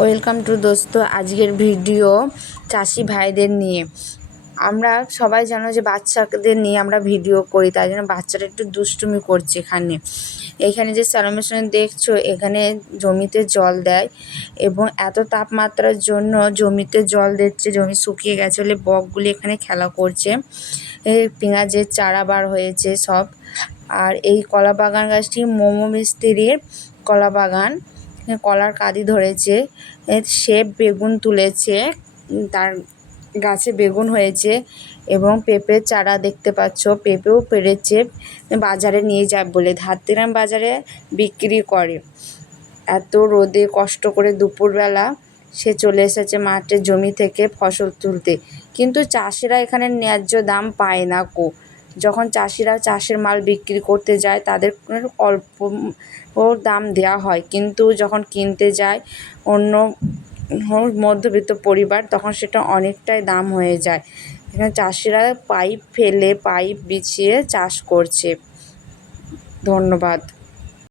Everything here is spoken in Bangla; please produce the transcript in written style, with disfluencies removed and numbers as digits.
ওয়েলকাম টু দোস্ত। আজকের ভিডিও চাষি ভাইদের নিয়ে। আমরা সবাই জানো যে বাচ্চাদের নিয়ে আমরা ভিডিও করি, তাই জন্য বাচ্চারা একটু দুষ্টুমি করছে। এখানে যে স্যালো মেশিন দেখছো, এখানে জমিতে জল দেয় এবং এত তাপমাত্রার জন্য জমিতে জল দিচ্ছে, জমি শুকিয়ে গেছে বলে বকগুলি এখানে খেলা করছে। পেঁয়াজের চারা বার হয়েছে সব। আর এই কলা বাগান গাছটি মোমো মিস্ত্রির কলা বাগান, কলার কাঁদি ধরেছে, সে বেগুন তুলেছে, তার গাছে বেগুন হয়েছে এবং পেঁপের চারা দেখতে পাচ্ছ, পেঁপেও পেরেছে বাজারে নিয়ে যায় বলে ধাত্রীরাম বাজারে বিক্রি করে। এত রোদে কষ্ট করে দুপুরবেলা সে চলে এসেছে মাঠে জমি থেকে ফসল তুলতে, কিন্তু চাষিরা এখানে ন্যায্য দাম পায় না কো। যখন চাষিরা চাষের মাল বিক্রি করতে যায় তাদের অল্প দাম দেওয়া হয়, কিন্তু যখন কিনতে যায় অন্য মধ্যবিত্ত পরিবার তখন সেটা অনেকটাই দাম হয়ে যায়। এখানে চাষিরা পাইপ ফেলে পাইপ বিছিয়ে চাষ করছে। ধন্যবাদ।